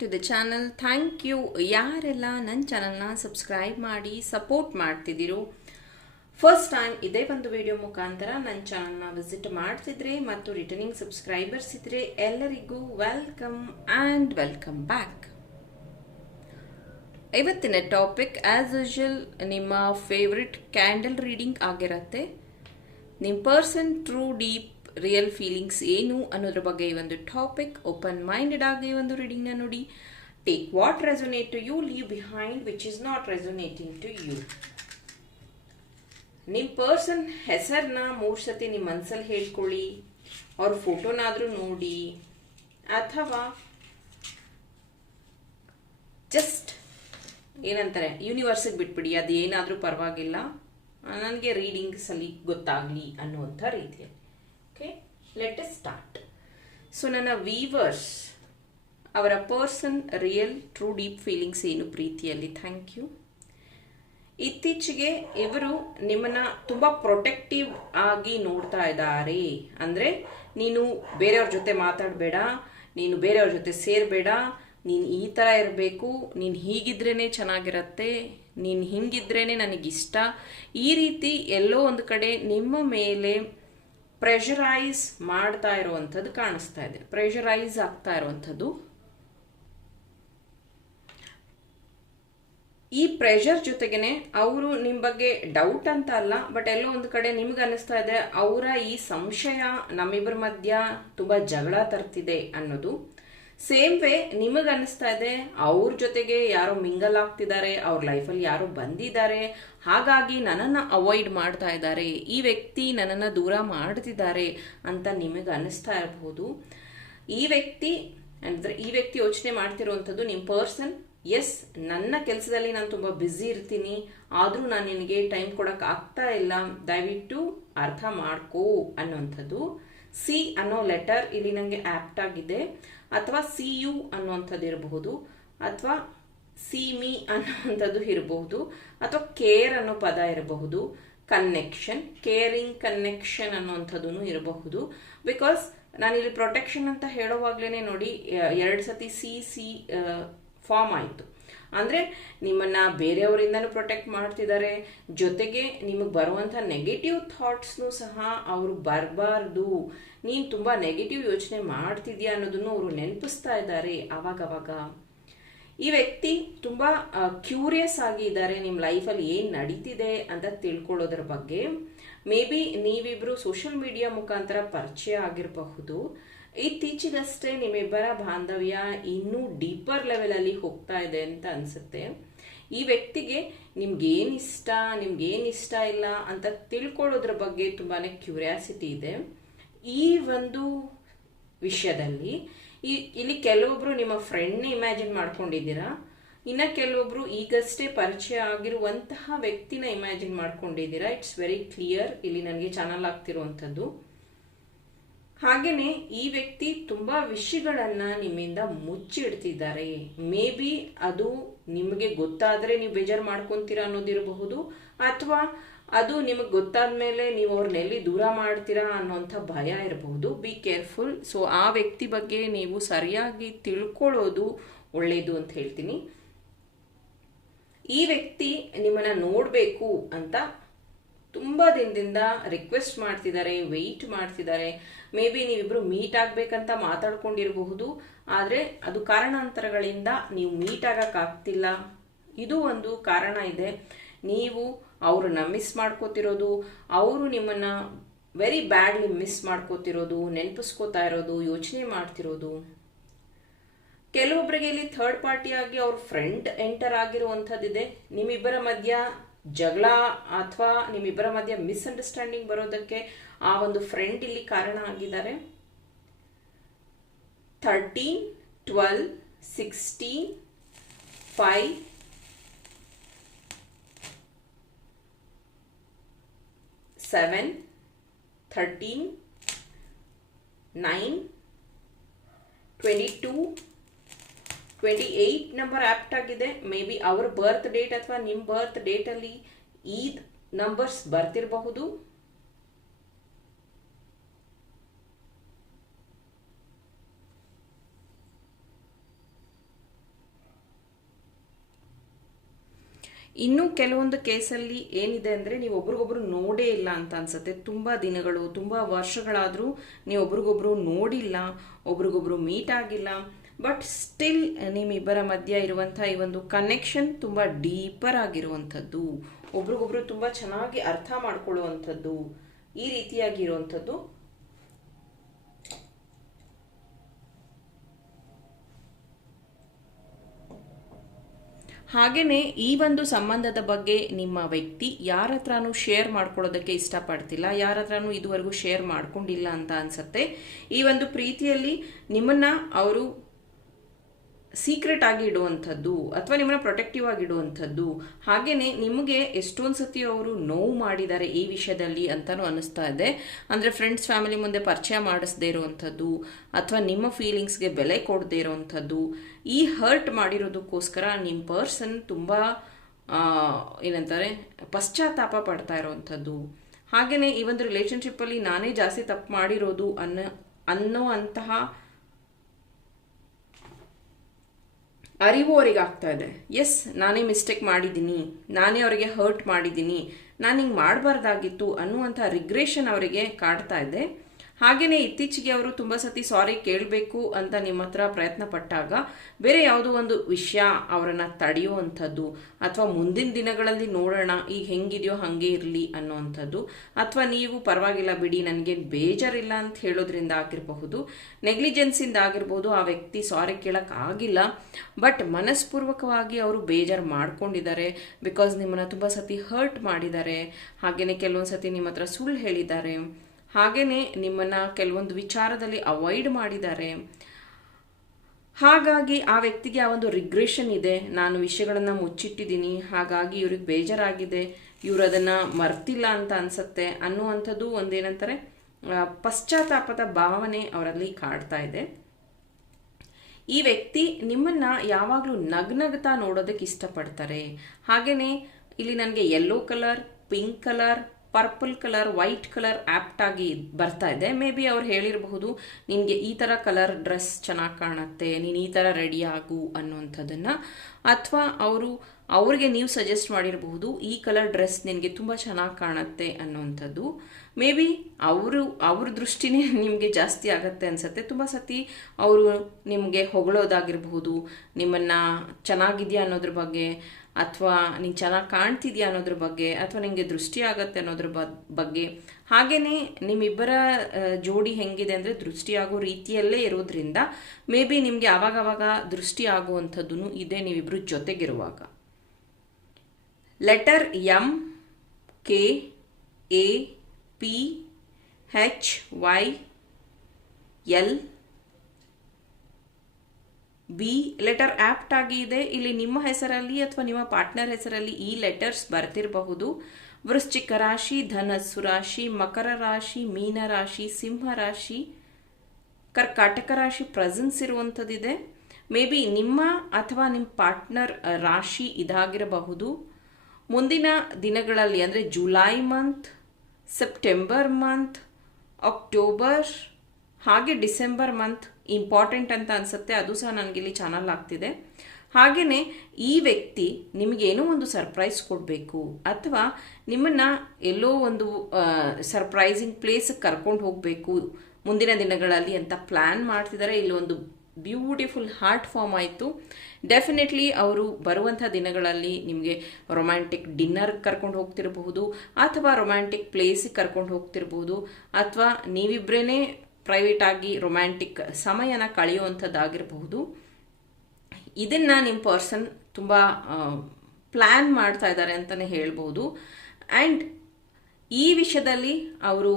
to the channel thank you ಯಾರೆಲ್ಲ ನನ್ನ ಚಾನಲ್ನ ಸಬ್ಸ್ಕ್ರೈಬ್ ಮಾಡಿ ಸಪೋರ್ಟ್ ಮಾಡ್ತಿದ್ದೀರೋ ಫಸ್ಟ್ ಟೈಮ್ ಇದೇ ಒಂದು ವಿಡಿಯೋ ಮುಖಾಂತರ ನನ್ನ ಚಾನಲ್ನ ವಿಸಿಟ್ ಮಾಡ್ತಿದ್ರೆ ಮತ್ತು ರಿಟರ್ನಿಂಗ್ ಸಬ್ಸ್ಕ್ರೈಬರ್ಸ್ ಇದ್ರೆ ಎಲ್ಲರಿಗೂ ವೆಲ್ಕಮ್ ಆ್ಯಂಡ್ ವೆಲ್ಕಮ್ ಬ್ಯಾಕ್ ಇವತ್ತಿನ ಟಾಪಿಕ್ ಆ್ಯಸ್ ಯೂಶಲ್ ನಿಮ್ಮ ಫೇವ್ರೆಟ್ ಕ್ಯಾಂಡಲ್ ರೀಡಿಂಗ್ ಆಗಿರುತ್ತೆ ನಿಮ್ಮ person true deep real feelings ಏನು ಅನ್ನೋದ್ರ ಬಗ್ಗೆ ಈ ಒಂದು ಟಾಪಿಕ್ ಓಪನ್ ಮೈಂಡೆಡ್ ಆಗಿ ಒಂದು ರೀಡಿಂಗ್ನ ನೋಡಿ take what resonate to you leave behind which is not resonating to you ನಿಮ್ಮ ಪರ್ಸನ್ ಹೆಸರನ್ನ ಮೂರು ಸತಿ ನಿಮ್ಮ ಮನಸ್ಸಲ್ಲಿ ಹೇಳ್ಕೊಳ್ಳಿ ಅವ್ರ ಫೋಟೋನಾದರೂ ನೋಡಿ ಅಥವಾ ಜಸ್ಟ್ ಏನಂತಾರೆ ಯೂನಿವರ್ಸಿಗೆ ಬಿಟ್ಬಿಡಿ ಅದು ಏನಾದರೂ ಪರವಾಗಿಲ್ಲ ನನಗೆ ರೀಡಿಂಗ್ಸಲ್ಲಿ ಗೊತ್ತಾಗಲಿ ಅನ್ನುವಂಥ ರೀತಿಯಲ್ಲಿ ಲೆಟ್ ಎಸ್ ಸ್ಟಾರ್ಟ್ ಸೊ ನನ್ನ ವೀವರ್ಸ್ ಅವರ person real true deep feelings ಏನು ಪ್ರೀತಿಯಲ್ಲಿ ಥ್ಯಾಂಕ್ ಯು ಇತ್ತೀಚೆಗೆ ಇವರು ನಿಮ್ಮನ್ನ ತುಂಬ ಪ್ರೊಟೆಕ್ಟಿವ್ ಆಗಿ ನೋಡ್ತಾ ಇದ್ದಾರೆ ಅಂದರೆ ನೀನು ಬೇರೆಯವ್ರ ಜೊತೆ ಮಾತಾಡಬೇಡ ನೀನು ಬೇರೆಯವ್ರ ಜೊತೆ ಸೇರಬೇಡ ನೀನು ಈ ಥರ ಇರಬೇಕು ನೀನು ಹೀಗಿದ್ರೇ ಚೆನ್ನಾಗಿರತ್ತೆ ನೀನು ಹೀಗಿದ್ರೇ ನನಗಿಷ್ಟ ಈ ರೀತಿ ಎಲ್ಲೋ ಒಂದು ಕಡೆ ನಿಮ್ಮ ಮೇಲೆ ಪ್ರೆಷರೈಸ್ ಮಾಡ್ತಾ ಇರುವಂಥದ್ದು ಕಾಣಿಸ್ತಾ ಇದೆ ಪ್ರೆಷರೈಸ್ ಆಗ್ತಾ ಇರುವಂಥದ್ದು ಈ ಪ್ರೆಷರ್ ಜೊತೆಗೇನೆ ಅವರು ನಿಮ್ಮ ಬಗ್ಗೆ ಡೌಟ್ ಅಂತ ಅಲ್ಲ ಬಟ್ ಎಲ್ಲೋ ಒಂದು ಕಡೆ ನಿಮ್ಗೆ ಅನಿಸ್ತಾ ಇದೆ ಅವರ ಈ ಸಂಶಯ ನಮ್ಮಿಬ್ಬರ ಮಧ್ಯ ತುಂಬ ಜಗಳ ತರ್ತಿದೆ ಅನ್ನೋದು ಸೇಮ್ ವೇ ನಿಮಗೆ ಅನಿಸ್ತಾ ಇದೆ ಅವ್ರ ಜೊತೆಗೆ ಯಾರೋ ಮಿಂಗಲ್ ಆಗ್ತಿದ್ದಾರೆ ಅವ್ರ ಲೈಫಲ್ಲಿ ಯಾರೋ ಬಂದಿದ್ದಾರೆ ಹಾಗಾಗಿ ನನ್ನನ್ನು ಅವಾಯ್ಡ್ ಮಾಡ್ತಾ ಇದ್ದಾರೆ ಈ ವ್ಯಕ್ತಿ ನನ್ನನ್ನು ದೂರ ಮಾಡ್ತಿದ್ದಾರೆ ಅಂತ ನಿಮಗೆ ಅನಿಸ್ತಾ ಇರಬಹುದು ಈ ವ್ಯಕ್ತಿ ಅಂದ್ರೆ ಈ ವ್ಯಕ್ತಿ ಯೋಚನೆ ಮಾಡ್ತಿರುವಂಥದ್ದು ನಿಮ್ಮ ಪರ್ಸನ್ ಎಸ್ ನನ್ನ ಕೆಲಸದಲ್ಲಿ ನಾನು ತುಂಬ ಬ್ಯುಸಿ ಇರ್ತೀನಿ ಆದರೂ ನಾನು ನಿನಗೆ ಟೈಮ್ ಕೊಡೋಕ್ಕಾಗ್ತಾ ಇಲ್ಲ ದಯವಿಟ್ಟು ಅರ್ಥ ಮಾಡ್ಕೋ ಅನ್ನೋಂಥದ್ದು ಸಿ ಅನ್ನೋ ಲೆಟರ್ ಇಲ್ಲಿ ನನಗೆ ಆಪ್ಟ್ ಆಗಿದೆ ಅಥವಾ ಸಿ ಯು ಅನ್ನುವಂಥದ್ದು ಇರಬಹುದು ಅಥವಾ ಸಿ ಮಿ e ಅನ್ನುವಂಥದ್ದು ಇರಬಹುದು ಅಥವಾ ಕೇರ್ ಅನ್ನೋ ಪದ ಇರಬಹುದು ಕನ್ನೆಕ್ಷನ್ ಕೇರಿಂಗ್ ಕನ್ನೆಕ್ಷನ್ ಅನ್ನುವಂಥದ್ದು ಇರಬಹುದು ಬಿಕಾಸ್ ನಾನಿಲ್ಲಿ ಪ್ರೊಟೆಕ್ಷನ್ ಅಂತ ಹೇಳೋವಾಗ್ಲೇ ನೋಡಿ ಎರಡು ಸತಿ ಸಿ ಸಿ ಫಾರ್ಮ್ ಆಯಿತು ಅಂದರೆ ನಿಮ್ಮನ್ನು ಬೇರೆಯವರಿಂದನೂ ಪ್ರೊಟೆಕ್ಟ್ ಮಾಡ್ತಿದ್ದಾರೆ ಜೊತೆಗೆ ನಿಮಗೆ ಬರುವಂಥ ನೆಗೆಟಿವ್ ಥಾಟ್ಸ್ನು ಸಹ ಅವರು ಬರಬಾರ್ದು ನೀನು ತುಂಬ ನೆಗೆಟಿವ್ ಯೋಚನೆ ಮಾಡ್ತಿದ್ಯಾ ಅನ್ನೋದನ್ನು ಅವರು ನೆನಪಿಸ್ತಾ ಇದ್ದಾರೆ ಆವಾಗವಾಗ ಈ ವ್ಯಕ್ತಿ ತುಂಬ ಕ್ಯೂರಿಯಸ್ ಆಗಿ ಇದ್ದಾರೆ ನಿಮ್ಮ ಲೈಫಲ್ಲಿ ಏನು ನಡೀತಿದೆ ಅಂತ ತಿಳ್ಕೊಳ್ಳೋದ್ರ ಬಗ್ಗೆ ಮೇ ಬಿ ನೀವಿಬ್ರು ಸೋಷಿಯಲ್ ಮೀಡಿಯಾ ಮುಖಾಂತರ ಪರಿಚಯ ಆಗಿರಬಹುದು ಇತ್ತೀಚೆಗಷ್ಟೇ ನಿಮ್ಮಿಬ್ಬರ ಬಾಂಧವ್ಯ ಇನ್ನೂ ಡೀಪರ್ ಲೆವೆಲಲ್ಲಿ ಹೋಗ್ತಾ ಇದೆ ಅಂತ ಅನ್ಸುತ್ತೆ ಈ ವ್ಯಕ್ತಿಗೆ ನಿಮ್ಗೇನು ಇಷ್ಟ ನಿಮ್ಗೇನು ಇಷ್ಟ ಇಲ್ಲ ಅಂತ ತಿಳ್ಕೊಳ್ಳೋದ್ರ ಬಗ್ಗೆ ತುಂಬಾನೇ ಕ್ಯೂರಿಯಾಸಿಟಿ ಇದೆ ಈ ಒಂದು ವಿಷಯದಲ್ಲಿ ಈ ಇಲ್ಲಿ ಕೆಲವೊಬ್ರು ನಿಮ್ಮ ಫ್ರೆಂಡ್ನ ಇಮ್ಯಾಜಿನ್ ಮಾಡ್ಕೊಂಡಿದ್ದೀರಾ ಇನ್ನ ಕೆಲವೊಬ್ರು ಈಗಷ್ಟೇ ಪರಿಚಯ ಆಗಿರುವಂತಹ ವ್ಯಕ್ತಿನ ಇಮ್ಯಾಜಿನ್ ಮಾಡ್ಕೊಂಡಿದ್ದೀರಾ ಇಟ್ಸ್ ವೆರಿ ಕ್ಲಿಯರ್ ಇಲ್ಲಿ ನನಗೆ ಚಾನಲ್ ಆಗ್ತಿರುವಂಥದ್ದು ಹಾಗೆಯೇ ಈ ವ್ಯಕ್ತಿ ತುಂಬ ವಿಷಯಗಳನ್ನ ನಿಮ್ಮಿಂದ ಮುಚ್ಚಿಡ್ತಿದ್ದಾರೆ ಮೇ ಬಿ ಅದು ನಿಮಗೆ ಗೊತ್ತಾದರೆ ನೀವು ಬೇಜಾರು ಮಾಡ್ಕೊತೀರಾ ಅನ್ನೋದಿರಬಹುದು ಅಥವಾ ಅದು ನಿಮಗೆ ಗೊತ್ತಾದ ಮೇಲೆ ನೀವು ಅವ್ರನ್ನೆಲ್ಲಿ ದೂರ ಮಾಡ್ತೀರಾ ಅನ್ನೋಂಥ ಭಯ ಇರಬಹುದು ಬಿ ಕೇರ್ಫುಲ್ ಸೊ ಆ ವ್ಯಕ್ತಿ ಬಗ್ಗೆ ನೀವು ಸರಿಯಾಗಿ ತಿಳ್ಕೊಳ್ಳೋದು ಒಳ್ಳೆಯದು ಅಂತ ಹೇಳ್ತೀನಿ ಈ ವ್ಯಕ್ತಿ ನಿಮ್ಮನ್ನ ನೋಡಬೇಕು ಅಂತ ತುಂಬ ದಿನದಿಂದ ರಿಕ್ವೆಸ್ಟ್ ಮಾಡ್ತಿದ್ದಾರೆ ವೆಯ್ಟ್ ಮಾಡ್ತಿದ್ದಾರೆ ಮೇ ಬಿ ನೀವಿಬ್ರು ಮೀಟ್ ಆಗಬೇಕಂತ ಮಾತಾಡ್ಕೊಂಡಿರಬಹುದು ಆದರೆ ಅದು ಕಾರಣಾಂತರಗಳಿಂದ ನೀವು ಮೀಟ್ ಆಗೋಕ್ಕಾಗ್ತಿಲ್ಲ ಇದು ಒಂದು ಕಾರಣ ಇದೆ ನೀವು ಅವ್ರನ್ನ ಮಿಸ್ ಮಾಡ್ಕೋತಿರೋದು ಅವರು ನಿಮ್ಮನ್ನ ವೆರಿ ಬ್ಯಾಡ್ಲಿ ಮಿಸ್ ಮಾಡ್ಕೋತಿರೋದು ನೆನಪಿಸ್ಕೋತಾ ಇರೋದು ಯೋಚನೆ ಮಾಡ್ತಿರೋದು ಕೆಲವೊಬ್ಬರಿಗೆ ಇಲ್ಲಿ ಥರ್ಡ್ ಪಾರ್ಟಿಯಾಗಿ ಅವ್ರ ಫ್ರೆಂಡ್ ಎಂಟರ್ ಆಗಿರುವಂಥದ್ದಿದೆ ನಿಮ್ಮಿಬ್ಬರ ಮಧ್ಯ ಜಗಳ ಅಥವಾ ನಿಮ್ಮಿಬ್ಬರ ಮಧ್ಯೆ ಮಿಸ್ಅಂಡರ್ಸ್ಟ್ಯಾಂಡಿಂಗ್ ಬರೋದಕ್ಕೆ ಆ ಒಂದು ಫ್ರೆಂಡ್ ಇಲ್ಲಿ ಕಾರಣ ಆಗಿದ್ದಾರೆ thirteen twelve sixteen five seven thirteen nine twenty two twenty eight number opt ಆಗಿದೆ ಮೇ ಬಿ ಅವ್ರ ಬರ್ತ್ ಡೇಟ್ ಅಥವಾ ನಿಮ್ಮ ಬರ್ತ್ ಅಲ್ಲಿ ಈದ್ ನಂಬರ್ಸ್ ಬರ್ತಿರಬಹುದು ಇನ್ನು ಕೆಲವೊಂದು ಕೇಸಲ್ಲಿ ಏನಿದೆ ಅಂದರೆ ನೀವು ಒಬ್ರಿಗೊಬ್ರು ನೋಡೇ ಇಲ್ಲ ಅಂತ ಅನ್ಸುತ್ತೆ ತುಂಬ ದಿನಗಳು ತುಂಬ ವರ್ಷಗಳಾದರೂ ನೀವು ಒಬ್ರಿಗೊಬ್ರು ನೋಡಿಲ್ಲ ಒಬ್ರಿಗೊಬ್ರು ಮೀಟ್ ಆಗಿಲ್ಲ ಬಟ್ ಸ್ಟಿಲ್ ನಿಮ್ಮಿಬ್ಬರ ಮಧ್ಯ ಇರುವಂಥ ಈ ಒಂದು ಕನೆಕ್ಷನ್ ತುಂಬ ಡೀಪರ್ ಆಗಿರುವಂಥದ್ದು ಒಬ್ರಿಗೊಬ್ರು ತುಂಬ ಚೆನ್ನಾಗಿ ಅರ್ಥ ಮಾಡ್ಕೊಳ್ಳುವಂಥದ್ದು ಈ ರೀತಿಯಾಗಿ ಇರುವಂಥದ್ದು ಹಾಗೆಯೇ ಈ ಒಂದು ಸಂಬಂಧದ ಬಗ್ಗೆ ನಿಮ್ಮ ವ್ಯಕ್ತಿ ಯಾರ ಹತ್ರನೂ ಶೇರ್ ಮಾಡ್ಕೊಳ್ಳೋದಕ್ಕೆ ಇಷ್ಟಪಡ್ತಿಲ್ಲ ಯಾರ ಹತ್ರನೂ ಇದುವರೆಗೂ ಶೇರ್ ಮಾಡ್ಕೊಂಡಿಲ್ಲ ಅಂತ ಅನ್ಸುತ್ತೆ ಈ ಒಂದು ಪ್ರೀತಿಯಲ್ಲಿ ನಿಮ್ಮನ್ನು ಅವರು ಸೀಕ್ರೆಟ್ ಆಗಿ ಇಡುವಂಥದ್ದು ಅಥವಾ ನಿಮ್ಮನ್ನ ಪ್ರೊಟೆಕ್ಟಿವ್ ಆಗಿ ಇಡುವಂಥದ್ದು ಹಾಗೆಯೇ ನಿಮಗೆ ಎಷ್ಟೊಂದು ಸತಿ ಅವರು ನೋವು ಮಾಡಿದ್ದಾರೆ ಈ ವಿಷಯದಲ್ಲಿ ಅಂತಲೂ ಅನಿಸ್ತಾ ಇದೆ ಅಂದರೆ ಫ್ರೆಂಡ್ಸ್ ಫ್ಯಾಮಿಲಿ ಮುಂದೆ ಪರಿಚಯ ಮಾಡಿಸದೇ ಇರುವಂಥದ್ದು ಅಥವಾ ನಿಮ್ಮ ಫೀಲಿಂಗ್ಸ್ಗೆ ಬೆಲೆ ಕೊಡದೇ ಇರುವಂಥದ್ದು ಈ ಹರ್ಟ್ ಮಾಡಿರೋದಕ್ಕೋಸ್ಕರ ನಿಮ್ಮ ಪರ್ಸನ್ ತುಂಬ ಏನಂತಾರೆ ಪಶ್ಚಾತ್ತಾಪ ಪಡ್ತಾ ಇರೋವಂಥದ್ದು ಹಾಗೆಯೇ ಈ ಒಂದು ರಿಲೇಷನ್ಶಿಪ್ಪಲ್ಲಿ ನಾನೇ ಜಾಸ್ತಿ ತಪ್ಪು ಮಾಡಿರೋದು ಅನ್ನೋ ಅನ್ನೋ ಅಂತಹ ಅರಿವು ಅವರಿಗೆ ಆಗ್ತಾ ಇದೆ ಎಸ್ ನಾನೇ ಮಿಸ್ಟೇಕ್ ಮಾಡಿದ್ದೀನಿ ನಾನೇ ಅವರಿಗೆ ಹರ್ಟ್ ಮಾಡಿದ್ದೀನಿ ನಾನು ಹಿಂಗೆ ಮಾಡಬಾರ್ದಾಗಿತ್ತು ಅನ್ನುವಂಥ ರಿಗ್ರೇಷನ್ ಅವರಿಗೆ ಕಾಡ್ತಾ ಇದೆ ಹಾಗೆಯೇ ಇತ್ತೀಚೆಗೆ ಅವರು ತುಂಬ ಸತಿ ಸಾರಿ ಕೇಳಬೇಕು ಅಂತ ನಿಮ್ಮ ಹತ್ರ ಪ್ರಯತ್ನ ಪಟ್ಟಾಗ ಬೇರೆ ಯಾವುದೋ ಒಂದು ವಿಷಯ ಅವರನ್ನು ತಡೆಯುವಂಥದ್ದು ಅಥವಾ ಮುಂದಿನ ದಿನಗಳಲ್ಲಿ ನೋಡೋಣ ಈಗ ಹೆಂಗಿದೆಯೋ ಹಾಗೆ ಇರಲಿ ಅನ್ನೋವಂಥದ್ದು ಅಥವಾ ನೀವು ಪರವಾಗಿಲ್ಲ ಬಿಡಿ ನನಗೆ ಬೇಜಾರಿಲ್ಲ ಅಂತ ಹೇಳೋದ್ರಿಂದ ಆಗಿರಬಹುದು ನೆಗ್ಲಿಜೆನ್ಸಿಂದ ಆಗಿರ್ಬೋದು ಆ ವ್ಯಕ್ತಿ ಸಾರಿ ಕೇಳೋಕ್ಕಾಗಿಲ್ಲ ಬಟ್ ಮನಸ್ಪೂರ್ವಕವಾಗಿ ಅವರು ಬೇಜಾರು ಮಾಡ್ಕೊಂಡಿದ್ದಾರೆ ಬಿಕಾಸ್ ನಿಮ್ಮನ್ನು ತುಂಬ ಸತಿ ಹರ್ಟ್ ಮಾಡಿದ್ದಾರೆ ಹಾಗೆಯೇ ಕೆಲವೊಂದು ಸತಿ ನಿಮ್ಮ ಹತ್ರ ಸುಳ್ಳು ಹೇಳಿದ್ದಾರೆ ಹಾಗೆಯೇ ನಿಮ್ಮನ್ನು ಕೆಲವೊಂದು ವಿಚಾರದಲ್ಲಿ ಅವಾಯ್ಡ್ ಮಾಡಿದ್ದಾರೆ ಹಾಗಾಗಿ ಆ ವ್ಯಕ್ತಿಗೆ ಆ ಒಂದು ರಿಗ್ರೇಷನ್ ಇದೆ ನಾನು ವಿಷಯಗಳನ್ನು ಮುಚ್ಚಿಟ್ಟಿದ್ದೀನಿ ಹಾಗಾಗಿ ಇವ್ರಿಗೆ ಬೇಜಾರಾಗಿದೆ ಇವರು ಅದನ್ನು ಮರ್ತಿಲ್ಲ ಅಂತ ಅನಿಸುತ್ತೆ ಅನ್ನುವಂಥದ್ದು ಒಂದೇನಂತಾರೆ ಪಶ್ಚಾತ್ತಾಪದ ಭಾವನೆ ಅವರಲ್ಲಿ ಕಾಡ್ತಾ ಇದೆ ಈ ವ್ಯಕ್ತಿ ನಿಮ್ಮನ್ನು ಯಾವಾಗಲೂ ನಗ್ನಗ್ತಾ ನೋಡೋದಕ್ಕೆ ಇಷ್ಟಪಡ್ತಾರೆ ಹಾಗೆಯೇ ಇಲ್ಲಿ ನನಗೆ yellow colour pink colour purple colour white colour opt ಆಗಿ ಬರ್ತಾ ಇದೆ ಮೇ ಬಿ ಅವ್ರು ಹೇಳಿರಬಹುದು ನಿನಗೆ ಈ ಥರ ಕಲರ್ ಡ್ರೆಸ್ ಚೆನ್ನಾಗಿ ಕಾಣುತ್ತೆ ನೀನು ಈ ಥರ ರೆಡಿ ಆಗು ಅನ್ನುವಂಥದ್ದನ್ನು ಅಥವಾ ಅವರು ಅವ್ರಿಗೆ ನೀವು ಸಜೆಸ್ಟ್ ಮಾಡಿರಬಹುದು ಈ ಕಲರ್ ಡ್ರೆಸ್ ನಿನಗೆ ತುಂಬ ಚೆನ್ನಾಗಿ ಕಾಣುತ್ತೆ ಅನ್ನುವಂಥದ್ದು ಮೇ ಬಿ ಅವರು ಅವ್ರ ದೃಷ್ಟಿನೇ ನಿಮಗೆ ಜಾಸ್ತಿ ಆಗುತ್ತೆ ಅನಿಸುತ್ತೆ ತುಂಬ ಸತಿ ಅವರು ನಿಮಗೆ ಹೊಗಳೋದಾಗಿರಬಹುದು ನಿಮ್ಮನ್ನು ಚೆನ್ನಾಗಿದೆಯಾ ಅನ್ನೋದ್ರ ಬಗ್ಗೆ ಅಥವಾ ನೀನು ಚೆನ್ನಾಗಿ ಕಾಣ್ತಿದ್ಯಾ ಅನ್ನೋದ್ರ ಬಗ್ಗೆ ಅಥವಾ ನಿಮಗೆ ದೃಷ್ಟಿ ಆಗುತ್ತೆ ಅನ್ನೋದ್ರ ಬಗ್ಗೆ ಹಾಗೆಯೇ ನಿಮ್ಮಿಬ್ಬರ ಜೋಡಿ ಹೆಂಗಿದೆ ಅಂದರೆ ದೃಷ್ಟಿ ಆಗೋ ರೀತಿಯಲ್ಲೇ ಇರೋದ್ರಿಂದ ಮೇ ಬಿ ನಿಮಗೆ ಆವಾಗವಾಗ ದೃಷ್ಟಿ ಆಗುವಂಥದ್ದು ಇದೆ ನೀವಿಬ್ಬರು ಜೊತೆಗಿರುವಾಗ letter M K A P H Y L B letter opt ಆಗಿ ಇದೆ ಇಲ್ಲಿ ನಿಮ್ಮ ಹೆಸರಲ್ಲಿ ಅಥವಾ ನಿಮ್ಮ ಪಾರ್ಟ್ನರ್ ಹೆಸರಲ್ಲಿ ಈ ಲೆಟರ್ಸ್ ಬರ್ತಿರಬಹುದು ವೃಶ್ಚಿಕ ರಾಶಿ ಧನಸ್ಸು ರಾಶಿ ಮಕರ ರಾಶಿ ಮೀನ ರಾಶಿ ಸಿಂಹ ರಾಶಿ ಕರ್ಕಾಟಕ ರಾಶಿ ಪ್ರೆಸೆನ್ಸ್ ಇರುವಂಥದ್ದಿದೆ ಮೇ ಬಿ ನಿಮ್ಮ ಅಥವಾ ನಿಮ್ಮ ಪಾರ್ಟ್ನರ್ ರಾಶಿ ಇದಾಗಿರಬಹುದು ಮುಂದಿನ ದಿನಗಳಲ್ಲಿ ಅಂದರೆ July month September month October ಹಾಗೆ ಡಿಸೆಂಬರ್ ಮಂತ್ ಇಂಪಾರ್ಟೆಂಟ್ ಅಂತ ಅನ್ಸುತ್ತೆ ಅದು ಸಹ ನನಗೆ ಇಲ್ಲಿ ಚಾನಲ್ ಆಗ್ತಿದೆ ಹಾಗೆಯೇ ಈ ವ್ಯಕ್ತಿ ನಿಮಗೇನೋ ಒಂದು ಸರ್ಪ್ರೈಸ್ ಕೊಡಬೇಕು ಅಥವಾ ನಿಮ್ಮನ್ನು ಎಲ್ಲೋ ಒಂದು ಸರ್ಪ್ರೈಸಿಂಗ್ ಪ್ಲೇಸಿಗೆ ಕರ್ಕೊಂಡು ಹೋಗಬೇಕು ಮುಂದಿನ ದಿನಗಳಲ್ಲಿ ಅಂತ ಪ್ಲ್ಯಾನ್ ಮಾಡ್ತಿದ್ದಾರೆ ಇಲ್ಲೊಂದು ಬ್ಯೂಟಿಫುಲ್ ಹಾರ್ಟ್ ಫಾರ್ಮ್ ಆಯಿತು ಡೆಫಿನೆಟ್ಲಿ ಅವರು ಬರುವಂಥ ದಿನಗಳಲ್ಲಿ ನಿಮಗೆ ರೊಮ್ಯಾಂಟಿಕ್ ಡಿನ್ನರ್ ಕರ್ಕೊಂಡು ಹೋಗ್ತಿರಬಹುದು ಅಥವಾ ರೊಮ್ಯಾಂಟಿಕ್ ಪ್ಲೇಸಿಗೆ ಕರ್ಕೊಂಡು ಹೋಗ್ತಿರಬಹುದು ಅಥವಾ ನೀವಿಬ್ಬರೇ ಪ್ರೈವೇಟಾಗಿ ರೊಮ್ಯಾಂಟಿಕ್ ಸಮಯನ ಕಳೆಯುವಂಥದ್ದಾಗಿರಬಹುದು ಇದನ್ನು ನಿಮ್ಮ ಪರ್ಸನ್ ತುಂಬ ಪ್ಲ್ಯಾನ್ ಮಾಡ್ತಾ ಇದ್ದಾರೆ ಅಂತಲೇ ಹೇಳ್ಬೋದು ಆ್ಯಂಡ್ ಈ ವಿಷಯದಲ್ಲಿ ಅವರು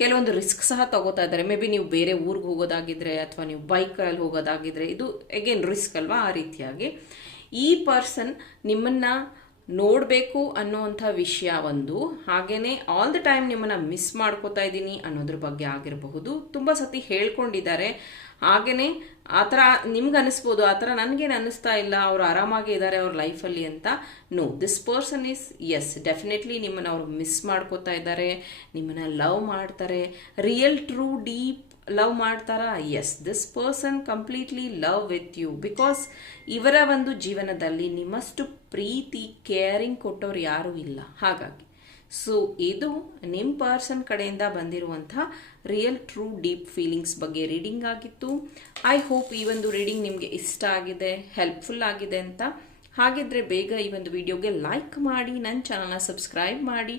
ಕೆಲವೊಂದು ರಿಸ್ಕ್ ಸಹ ತಗೋತಾ ಇದ್ದಾರೆ ಮೇ ಬಿ ನೀವು ಬೇರೆ ಊರಿಗೆ ಹೋಗೋದಾಗಿದ್ದರೆ ಅಥವಾ ನೀವು ಬೈಕಲ್ಲಿ ಹೋಗೋದಾಗಿದ್ದರೆ ಇದು ಅಗೇನ್ ರಿಸ್ಕ್ ಅಲ್ವಾ ಆ ರೀತಿಯಾಗಿ ಈ ಪರ್ಸನ್ ನಿಮ್ಮನ್ನು ನೋಡಬೇಕು ಅನ್ನುವಂಥ ವಿಷಯ ಒಂದು ಹಾಗೆಯೇ ಆಲ್ ದ ಟೈಮ್ ನಿಮ್ಮನ್ನು ಮಿಸ್ ಮಾಡ್ಕೋತಾ ಇದ್ದೀನಿ ಅನ್ನೋದ್ರ ಬಗ್ಗೆ ಆಗಿರಬಹುದು ತುಂಬ ಸತಿ ಹೇಳ್ಕೊಂಡಿದ್ದಾರೆ ಹಾಗೆಯೇ ಆ ಥರ ನಿಮ್ಗೆ ಅನಿಸ್ಬೋದು ಆ ಥರ ನನಗೇನು ಅನ್ನಿಸ್ತಾ ಇಲ್ಲ ಅವರು ಆರಾಮಾಗಿ ಇದ್ದಾರೆ ಅವ್ರ ಲೈಫಲ್ಲಿ ಅಂತ no this person is yes definitely ನಿಮ್ಮನ್ನು ಅವರು ಮಿಸ್ ಮಾಡ್ಕೋತಾ ಇದ್ದಾರೆ ನಿಮ್ಮನ್ನು ಲವ್ ಮಾಡ್ತಾರೆ ರಿಯಲ್ ಟ್ರೂ ಡೀಪ್ ಲವ್ ಮಾಡ್ತಾರಾ yes this person completely love with you because ಇವರ ಒಂದು ಜೀವನದಲ್ಲಿ ನಿಮ್ಮಷ್ಟು ಪ್ರೀತಿ ಕೇರಿಂಗ್ ಕೊಟ್ಟವ್ರು ಯಾರೂ ಇಲ್ಲ ಹಾಗಾಗಿ ಸೊ ಇದು ನಿಮ್ಮ ಪರ್ಸನ್ ಕಡೆಯಿಂದ ಬಂದಿರುವಂಥ ರಿಯಲ್ ಟ್ರೂ ಡೀಪ್ ಫೀಲಿಂಗ್ಸ್ ಬಗ್ಗೆ ರೀಡಿಂಗ್ ಆಗಿತ್ತು ಐ ಹೋಪ್ ಈ ಒಂದು ರೀಡಿಂಗ್ ನಿಮಗೆ ಇಷ್ಟ ಆಗಿದೆ ಹೆಲ್ಪ್ಫುಲ್ ಆಗಿದೆ ಅಂತ ಹಾಗಿದ್ರೆ ಬೇಗ ಈ ಒಂದು ವಿಡಿಯೋಗೆ ಲೈಕ್ ಮಾಡಿ ನನ್ನ ಚಾನಲ್ನ ಸಬ್ಸ್ಕ್ರೈಬ್ ಮಾಡಿ